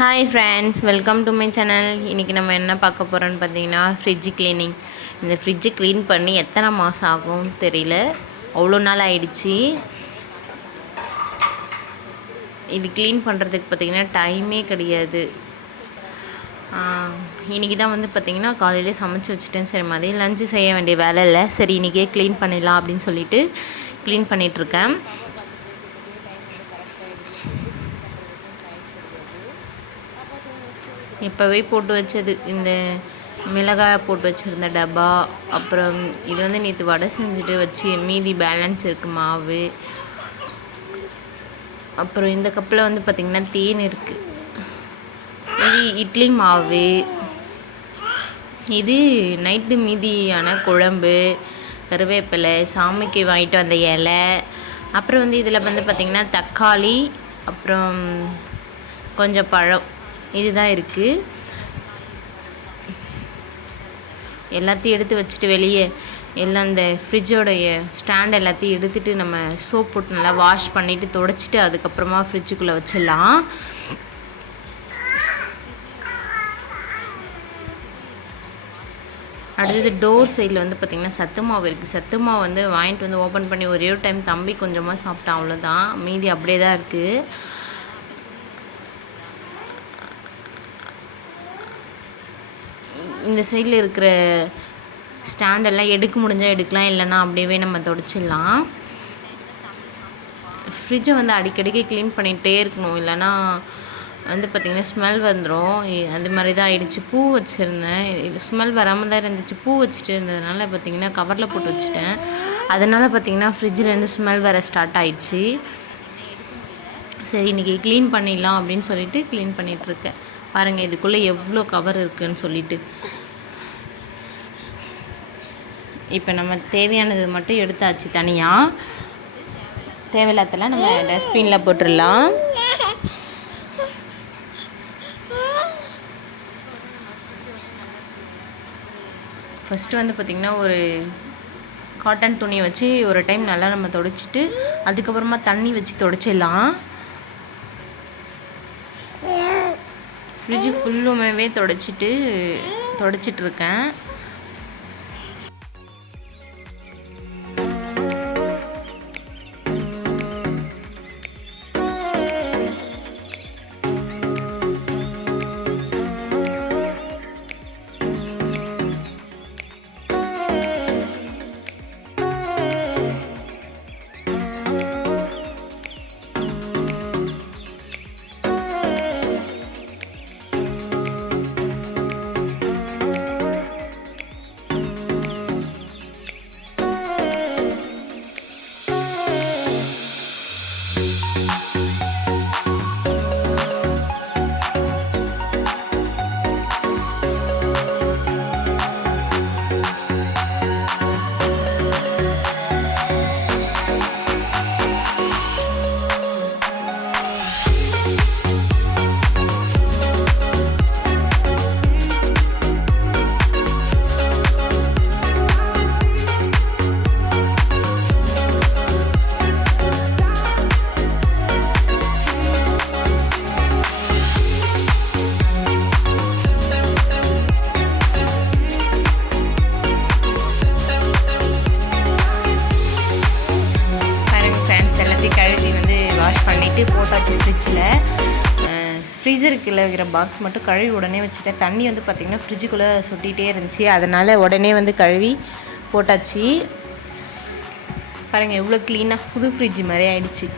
Hi friends, welcome to my channel. இன்றைக்கி நம்ம என்ன பார்க்க போகிறோன்னு பார்த்தீங்கன்னா ஃப்ரிட்ஜு க்ளீனிங். இந்த ஃப்ரிட்ஜு க்ளீன் பண்ணி எத்தனை மாதம் ஆகும் தெரியல, அவ்வளோ நாள் ஆயிடுச்சு. இது க்ளீன் பண்ணுறதுக்கு பார்த்திங்கன்னா டைமே கிடையாது. இன்றைக்கி தான் வந்து பார்த்திங்கன்னா காலையிலே சமைச்சு வச்சுட்டேன். சரி, மதியம் லஞ்சு செய்ய வேண்டிய வேலை இல்லை, சரி இன்றைக்கே க்ளீன் பண்ணிடலாம் அப்படின்னு சொல்லிட்டு க்ளீன் பண்ணிகிட்ருக்கேன். இப்போவே போட்டு வச்சது இந்த மிளகாய் போட்டு வச்சுருந்த டப்பா. அப்புறம் இது வந்து நேற்று வடை செஞ்சுட்டு வச்சு மீதி பேலன்ஸ் இருக்குது மாவு. அப்புறம் இந்த கப்பில் வந்து பார்த்திங்கன்னா தேன் இருக்குது. இது இட்லி மாவு. இது நைட்டு மீதியான குழம்பு, கருவேப்பிலை, சாமிக்கு வாங்கிட்டு வந்த இலை. அப்புறம் வந்து இதில் வந்து பார்த்திங்கன்னா தக்காளி, அப்புறம் கொஞ்சம் பழம், இதுதான் இருக்குது. எல்லாத்தையும் எடுத்து வச்சுட்டு வெளியே எல்லாம் இந்த ஃப்ரிட்ஜோடைய ஸ்டாண்ட் எல்லாத்தையும் எடுத்துகிட்டு நம்ம சோப் போட்டு நல்லா வாஷ் பண்ணிவிட்டு துடைச்சிட்டு அதுக்கப்புறமா ஃப்ரிட்ஜுக்குள்ளே வச்சிடலாம். அடுத்தது டோர் சைடில் வந்து பார்த்திங்கன்னா சத்து மாவு இருக்குது. சத்து மாவு வந்து வாங்கிட்டு வந்து ஓப்பன் பண்ணி ஒரே ஒரு டைம் தம்பி கொஞ்சமாக சாப்பிட்டான், அவ்வளோதான். மீதி அப்படியே தான் இருக்குது. இந்த சைடில் இருக்கிற ஸ்டாண்டெல்லாம் எடுக்க முடிஞ்சால் எடுக்கலாம், இல்லைன்னா அப்படியே நம்ம துடைச்சிடலாம். ஃப்ரிட்ஜை வந்து அடிக்கடிக்கு க்ளீன் பண்ணிகிட்டே இருக்கணும், இல்லைன்னா வந்து பார்த்திங்கன்னா ஸ்மெல் வந்துடும். அது மாதிரி தான் ஆகிடுச்சு. பூ வச்சுருந்தேன், இது ஸ்மெல் வராமல் தான் இருந்துச்சு. பூ வச்சுட்டு இருந்ததுனால பார்த்திங்கன்னா கவரில் போட்டு வச்சுட்டேன். அதனால் பார்த்திங்கன்னா ஃப்ரிட்ஜிலேருந்து ஸ்மெல் வர ஸ்டார்ட் ஆகிடுச்சு. சரி, இன்றைக்கி க்ளீன் பண்ணிடலாம் அப்படின்னு சொல்லிட்டு க்ளீன் பண்ணிகிட்ருக்கேன். பாருங்கள், இதுக்குள்ளே எவ்வளோ கவர் இருக்குதுன்னு சொல்லிட்டு. இப்போ நம்ம தேவையானது மட்டும் எடுத்தாச்சு தனியாக. தேவையில்லாதெல்லாம் நம்ம டஸ்ட்பினில் போட்டுடலாம். ஃபஸ்ட்டு வந்து பார்த்திங்கன்னா ஒரு காட்டன் துணியை வச்சு ஒரு டைம் நல்லா நம்ம துடைச்சிட்டு அதுக்கப்புறமா தண்ணி வச்சு துடைச்சிடலாம். ஃப்ரிட்ஜு ஃபுல்லுமே தொடச்சிட்ருக்கேன். போட்டாச்சு ஃப்ரிட்ஜில். ஃப்ரீசருக்குள்ளே இருக்கிற பாக்ஸ் மட்டும் கழுவி உடனே வச்சுட்டேன். தண்ணி வந்து பார்த்திங்கன்னா ஃப்ரிட்ஜுக்குள்ளே சொட்டிகிட்டே இருந்துச்சு, அதனால் உடனே வந்து கழுவி போட்டாச்சு. பாருங்கள் எவ்வளோ க்ளீனாக புது ஃப்ரிட்ஜ் மாதிரி ஆகிடுச்சு.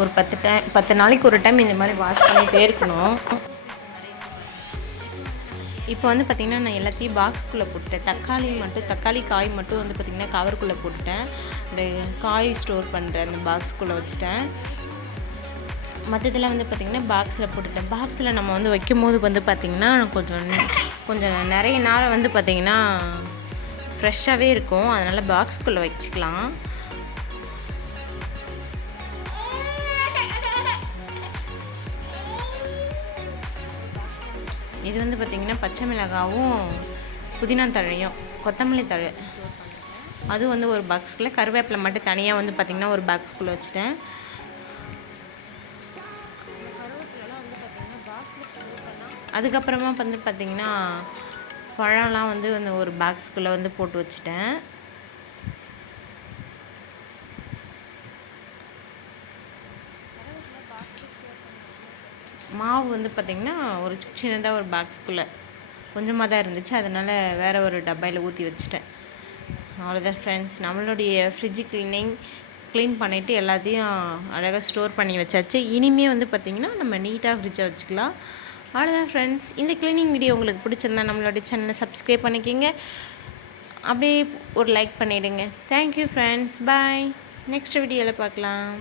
ஒரு 10 நாளைக்கு ஒரு டைம் இந்த மாதிரி வாஷ் பண்ணிகிட்டே இருக்கணும். இப்போ வந்து பார்த்திங்கன்னா நான் எல்லாத்தையும் பாக்ஸ்குள்ளே போட்டுட்டேன். தக்காளி காய் மட்டும் வந்து பார்த்திங்கன்னா கவருக்குள்ளே போட்டுட்டேன். இந்த காய் ஸ்டோர் பண்ணுற அந்த பாக்ஸ்குள்ளே வச்சுட்டேன். மற்றதெல்லாம் வந்து பார்த்திங்கன்னா பாக்ஸில் போட்டுட்டேன். பாக்ஸில் நம்ம வந்து வைக்கும் போது வந்து பார்த்திங்கன்னா கொஞ்சம் நிறைய நாள் வந்து பார்த்திங்கன்னா ஃப்ரெஷ்ஷாகவே இருக்கும், அதனால் பாக்ஸ்குள்ளே வச்சுக்கலாம். இது வந்து பார்த்திங்கன்னா பச்சை மிளகாவும் புதினா தழையும் கொத்தமல்லி தழை அது வந்து ஒரு பாக்ஸ்குள்ளே, கருவேப்பிலை மட்டும் தனியாக வந்து பார்த்திங்கன்னா ஒரு பாக்ஸ்குள்ளே வச்சுட்டேன். அதுக்கப்புறமா வந்து பார்த்திங்கன்னா பழம்லாம் வந்து அந்த ஒரு பாக்ஸ்குள்ளே வந்து போட்டு வச்சுட்டேன். மாவு வந்து பார்த்திங்கன்னா ஒரு சின்னதாக ஒரு பாக்ஸ்குள்ளே கொஞ்சமாக தான் இருந்துச்சு, அதனால் வேறு ஒரு டப்பாயில் ஊற்றி வச்சுட்டேன். அவ்வளோதான் ஃப்ரெண்ட்ஸ், நம்மளுடைய ஃப்ரிட்ஜு க்ளீன் பண்ணிவிட்டு எல்லாத்தையும் அழகாக ஸ்டோர் பண்ணி வச்சாச்சு. இனிமேல் வந்து பார்த்திங்கன்னா நம்ம நீட்டாக ஃப்ரிட்ஜை வச்சுக்கலாம். அவ்வளோதான் ஃப்ரெண்ட்ஸ், இந்த க்ளீனிங் வீடியோ உங்களுக்கு பிடிச்சிருந்தா நம்மளுடைய சேனலை சப்ஸ்கிரைப் பண்ணிக்கோங்க, அப்படியே ஒரு லைக் பண்ணிவிடுங்க. தேங்க்யூ ஃப்ரெண்ட்ஸ், பாய். நெக்ஸ்ட் வீடியோவில் பார்க்கலாம்.